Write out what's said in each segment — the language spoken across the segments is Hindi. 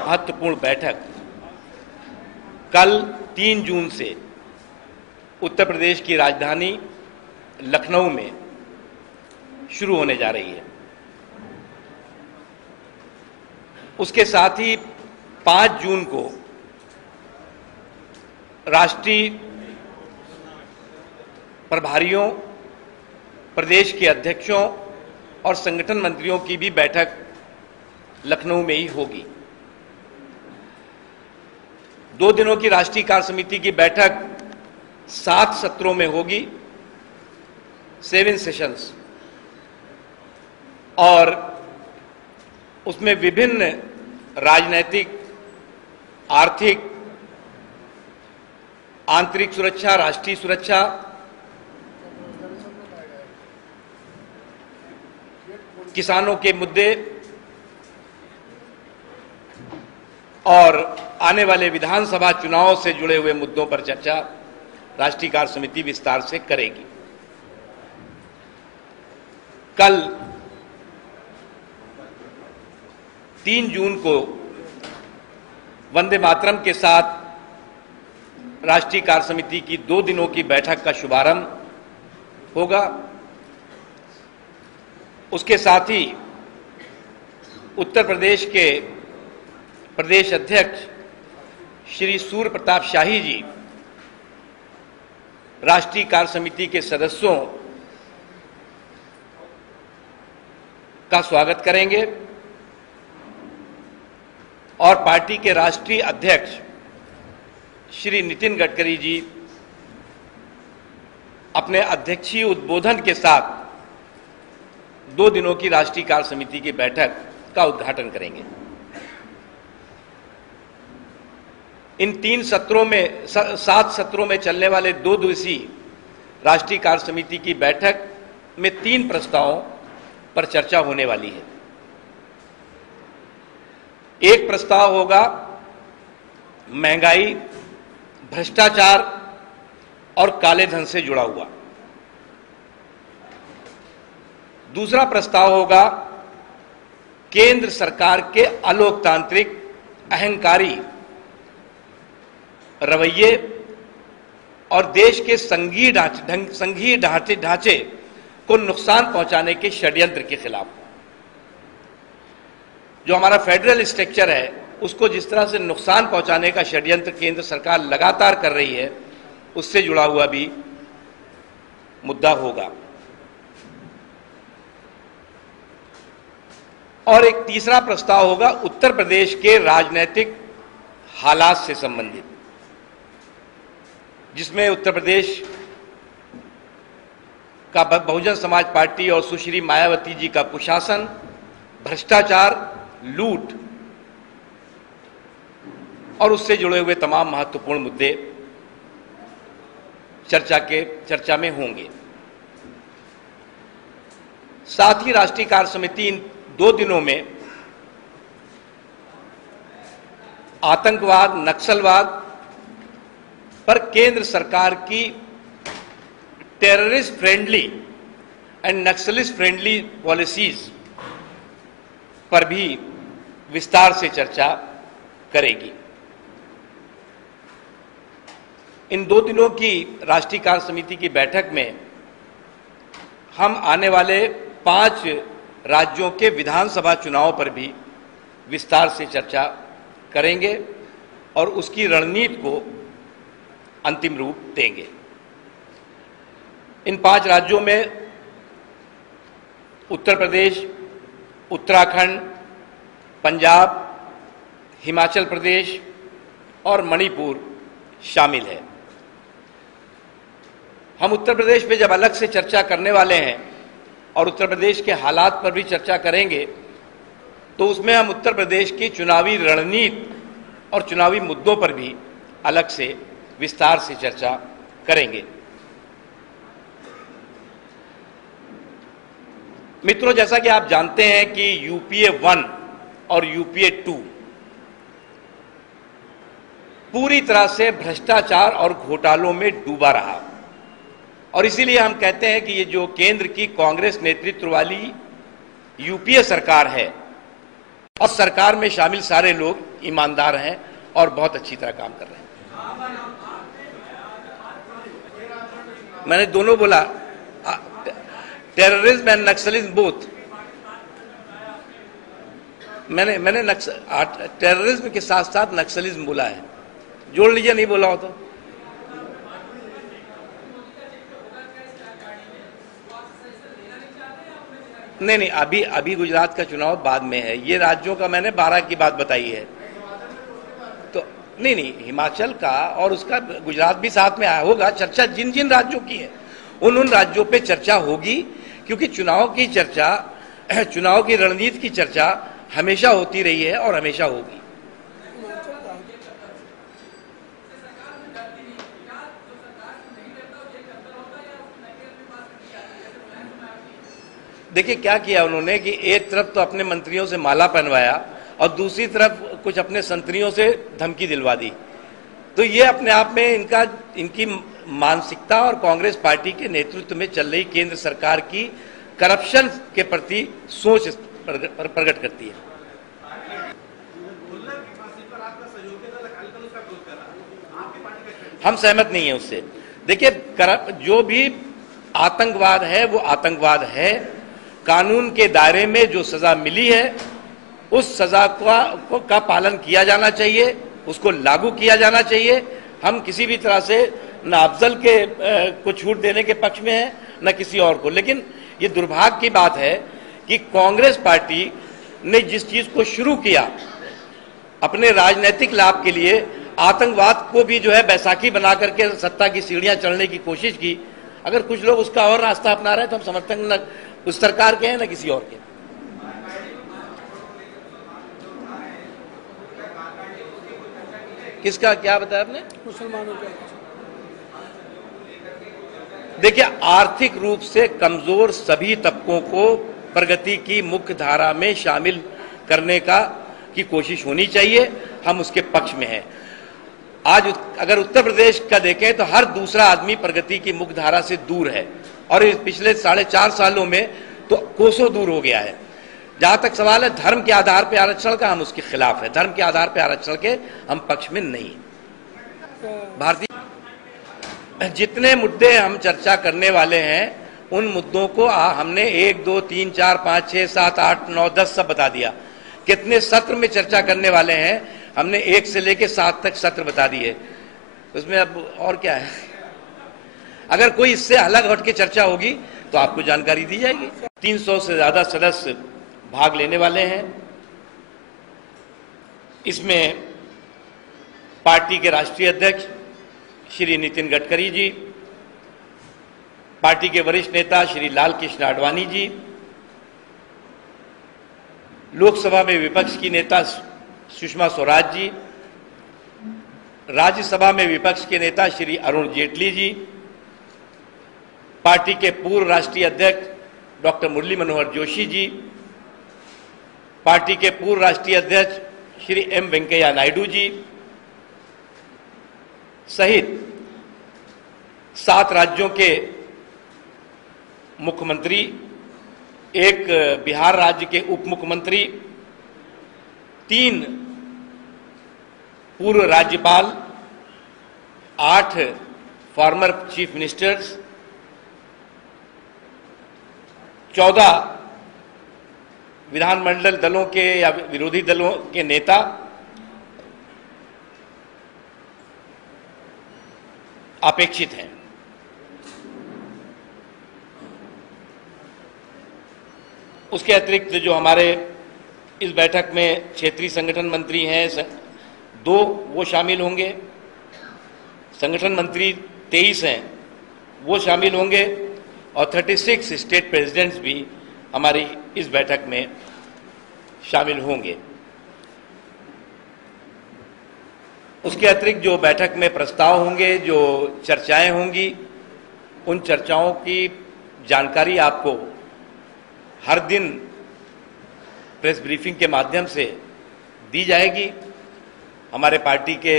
महत्वपूर्ण बैठक कल 3 जून से उत्तर प्रदेश की राजधानी लखनऊ में शुरू होने जा रही है। उसके साथ ही 5 जून को राष्ट्रीय प्रभारियों, प्रदेश के अध्यक्षों और संगठन मंत्रियों की भी बैठक लखनऊ में ही होगी। 2 दिनों की राष्ट्रीय कार्य समिति की बैठक 7 सत्रों में होगी, 7 सेशंस, और उसमें विभिन्न राजनैतिक, आर्थिक, आंतरिक सुरक्षा, राष्ट्रीय सुरक्षा, किसानों के मुद्दे और आने वाले विधानसभा चुनाव से जुड़े हुए मुद्दों पर चर्चा राष्ट्रीय कार्य समिति विस्तार से करेगी। कल 3 जून को वंदे मातरम के साथ राष्ट्रीय कार्य समिति की 2 दिनों की बैठक का शुभारंभ होगा। उसके साथ ही उत्तर प्रदेश के प्रदेश अध्यक्ष श्री सूर्य प्रताप शाही जी राष्ट्रीय कार्य समिति के सदस्यों का स्वागत करेंगे और पार्टी के राष्ट्रीय अध्यक्ष श्री नितिन गडकरी जी अपने अध्यक्षीय उद्बोधन के साथ 2 दिनों की राष्ट्रीय कार्य समिति की बैठक का उद्घाटन करेंगे। इन 7 सत्रों में चलने वाले 2 दिवसीय राष्ट्रीय कार्य समिति की बैठक में 3 प्रस्तावों पर चर्चा होने वाली है। एक प्रस्ताव होगा महंगाई, भ्रष्टाचार और काले धन से जुड़ा हुआ। दूसरा प्रस्ताव होगा केंद्र सरकार के अलोकतांत्रिक, अहंकारी रवैये और देश के संघीय ढांचे को नुकसान पहुंचाने के षड्यंत्र के खिलाफ। जो हमारा फेडरल स्ट्रक्चर है उसको जिस तरह से नुकसान पहुंचाने का षड्यंत्र केंद्र सरकार लगातार कर रही है, उससे जुड़ा हुआ भी मुद्दा होगा। और एक तीसरा प्रस्ताव होगा उत्तर प्रदेश के राजनीतिक हालात से संबंधित, जिसमें उत्तर प्रदेश का बहुजन समाज पार्टी और सुश्री मायावती जी का कुशासन, भ्रष्टाचार, लूट और उससे जुड़े हुए तमाम महत्वपूर्ण मुद्दे चर्चा में होंगे। साथ ही राष्ट्रीय कार्य समिति इन 2 दिनों में आतंकवाद, नक्सलवाद पर केंद्र सरकार की terrorist friendly and naxalist friendly policies पर भी विस्तार से चर्चा करेगी। इन 2 दिनों की राष्ट्रीय कार्य समिति की बैठक में हम आने वाले 5 राज्यों के विधानसभा चुनाव पर भी विस्तार से चर्चा करेंगे और उसकी रणनीति को अंतिम रूप देंगे। इन 5 राज्यों में उत्तर प्रदेश, उत्तराखंड, पंजाब, हिमाचल प्रदेश और मणिपुर शामिल है। हम उत्तर प्रदेश पे जब अलग से चर्चा करने वाले हैं और उत्तर प्रदेश के हालात पर भी चर्चा करेंगे, तो उसमें हम उत्तर प्रदेश की चुनावी रणनीति और चुनावी मुद्दों पर भी अलग से विस्तार से चर्चा करेंगे। मित्रों, जैसा कि आप जानते हैं कि यूपीए 1 और यूपीए 2 पूरी तरह से भ्रष्टाचार और घोटालों में डूबा रहा और इसीलिए हम कहते हैं कि ये जो केंद्र की कांग्रेस नेतृत्व वाली यूपीए सरकार है, और सरकार में शामिल सारे लोग ईमानदार हैं और बहुत अच्छी तरह काम कर रहे हैं। मैंने दोनों बोला, टेररिज्म एंड नक्सलिज्म बोथ। मैंने टेररिज्म के साथ साथ नक्सलिज्म बोला है, जोड़ लीजिए, नहीं बोला हो तो। नहीं, अभी गुजरात का चुनाव बाद में है, ये राज्यों का मैंने 12 की बात बताई है। तो नहीं, हिमाचल का और उसका गुजरात भी साथ में आया होगा। चर्चा जिन जिन राज्यों की है उन राज्यों पे चर्चा होगी, क्योंकि चुनाव की चर्चा, चुनाव की रणनीति की चर्चा हमेशा होती रही है और हमेशा होगी। देखिए क्या किया उन्होंने कि एक तरफ तो अपने मंत्रियों से माला पहनवाया और दूसरी तरफ कुछ अपने संतरियों से धमकी दिलवा दी। तो ये अपने आप में इनकी मानसिकता और कांग्रेस पार्टी के नेतृत्व में चल रही केंद्र सरकार की करप्शन के प्रति सोच प्रकट करती है। हम सहमत नहीं है उससे। देखिए, जो भी आतंकवाद है वो आतंकवाद है। कानून के दायरे में जो सजा मिली है उस सजा का पालन किया जाना चाहिए, उसको लागू किया जाना चाहिए। हम किसी भी तरह से न अफजल को छूट देने के पक्ष में है न किसी और को। लेकिन ये दुर्भाग्य की बात है कि कांग्रेस पार्टी ने जिस चीज को शुरू किया अपने राजनीतिक लाभ के लिए, आतंकवाद को भी जो है बैसाखी बना करके सत्ता की सीढ़ियां चढ़ने की कोशिश की। अगर कुछ लोग उसका और रास्ता अपना रहे हैं तो हम समर्थक न उस सरकार के हैं न किसी और के। किसका, क्या बताया आपने? मुसलमानों का। देखिए, आर्थिक रूप से कमजोर सभी तबकों को प्रगति की मुख्य धारा में शामिल करने की कोशिश होनी चाहिए। हम उसके पक्ष में हैं। आज अगर उत्तर प्रदेश का देखें तो हर दूसरा आदमी प्रगति की मुख्य धारा से दूर है और इस पिछले 4.5 सालों में तो कोसों दूर हो गया है। जहां तक सवाल है धर्म के आधार पर आरक्षण का, हम उसके खिलाफ है। धर्म के आधार पर आरक्षण के हम पक्ष में नहीं। भारतीय जितने मुद्दे हम चर्चा करने वाले हैं उन मुद्दों को हमने 1, 2, 3, 4, 5, 6, 7, 8, 9, 10 सब बता दिया। कितने सत्र में चर्चा करने वाले हैं हमने 1 से लेकर 7 तक सत्र बता दिए। उसमें अब और क्या है? अगर कोई इससे अलग हट के चर्चा होगी तो आपको जानकारी दी जाएगी। 300 से ज्यादा सदस्य भाग लेने वाले हैं। इसमें पार्टी के राष्ट्रीय अध्यक्ष श्री नितिन गडकरी जी, पार्टी के वरिष्ठ नेता श्री लाल कृष्ण आडवाणी जी, लोकसभा में विपक्ष की नेता सुषमा स्वराज जी, राज्यसभा में विपक्ष के नेता श्री अरुण जेटली जी, पार्टी के पूर्व राष्ट्रीय अध्यक्ष डॉक्टर मुरली मनोहर जोशी जी, पार्टी के पूर्व राष्ट्रीय अध्यक्ष श्री एम वेंकैया नायडू जी सहित 7 राज्यों के मुख्यमंत्री, एक बिहार राज्य के उप मुख्यमंत्री, 3 पूर्व राज्यपाल, 8 फॉर्मर चीफ मिनिस्टर्स, 14 विधानमंडल दलों के या विरोधी दलों के नेता, अपेक्षित हैं। उसके अतिरिक्त जो हमारे इस बैठक में क्षेत्रीय संगठन मंत्री हैं 2 वो शामिल होंगे, संगठन मंत्री 23 हैं वो शामिल होंगे और 36 स्टेट प्रेसिडेंट्स भी हमारी इस बैठक में शामिल होंगे। उसके अतिरिक्त जो बैठक में प्रस्ताव होंगे, जो चर्चाएं होंगी, उन चर्चाओं की जानकारी आपको हर दिन प्रेस ब्रीफिंग के माध्यम से दी जाएगी। हमारे पार्टी के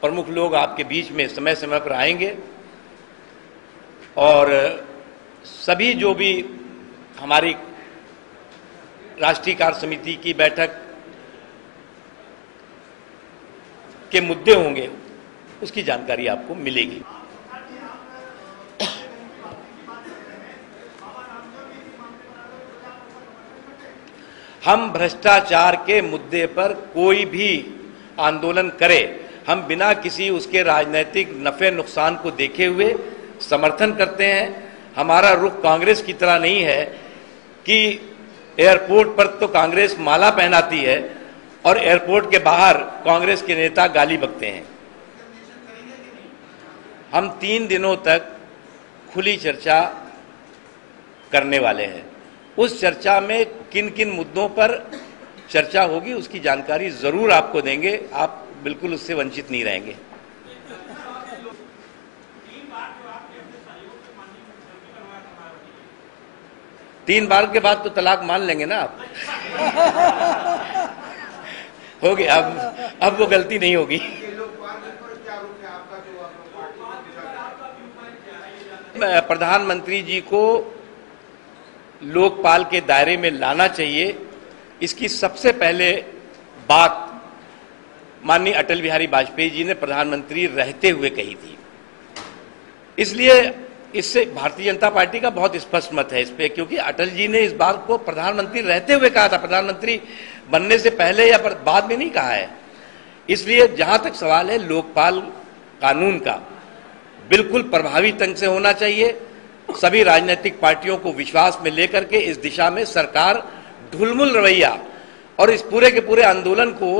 प्रमुख लोग आपके बीच में समय समय पर आएंगे और सभी जो भी हमारी राष्ट्रीय कार्य समिति की बैठक के मुद्दे होंगे उसकी जानकारी आपको मिलेगी। हम भ्रष्टाचार के मुद्दे पर कोई भी आंदोलन करे, हम बिना किसी उसके राजनीतिक नफे नुकसान को देखे हुए समर्थन करते हैं। हमारा रुख कांग्रेस की तरह नहीं है कि एयरपोर्ट पर तो कांग्रेस माला पहनाती है और एयरपोर्ट के बाहर कांग्रेस के नेता गाली बकते हैं। हम 3 दिनों तक खुली चर्चा करने वाले हैं। उस चर्चा में किन किन मुद्दों पर चर्चा होगी उसकी जानकारी जरूर आपको देंगे, आप बिल्कुल उससे वंचित नहीं रहेंगे। तीन बार के बाद तो तलाक मान लेंगे ना आप। हो गया, अब वो गलती नहीं होगी। प्रधानमंत्री जी को लोकपाल के दायरे में लाना चाहिए, इसकी सबसे पहले बात माननीय अटल बिहारी वाजपेयी जी ने प्रधानमंत्री रहते हुए कही थी। इसलिए इससे भारतीय जनता पार्टी का बहुत स्पष्ट मत है इस पे, क्योंकि अटल जी ने इस बात को प्रधानमंत्री रहते हुए कहा था, प्रधानमंत्री बनने से पहले या बाद में नहीं कहा है। इसलिए जहां तक सवाल है लोकपाल कानून का, बिल्कुल प्रभावी ढंग से होना चाहिए। सभी राजनीतिक पार्टियों को विश्वास में लेकर के इस दिशा में सरकार ढुलमुल रवैया और इस पूरे के पूरे आंदोलन को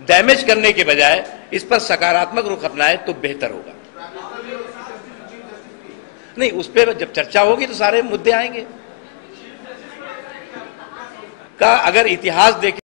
डैमेज करने के बजाय इस पर सकारात्मक रुख अपनाए तो बेहतर होगा। नहीं, उस पर जब चर्चा होगी तो सारे मुद्दे आएंगे। का अगर इतिहास देखें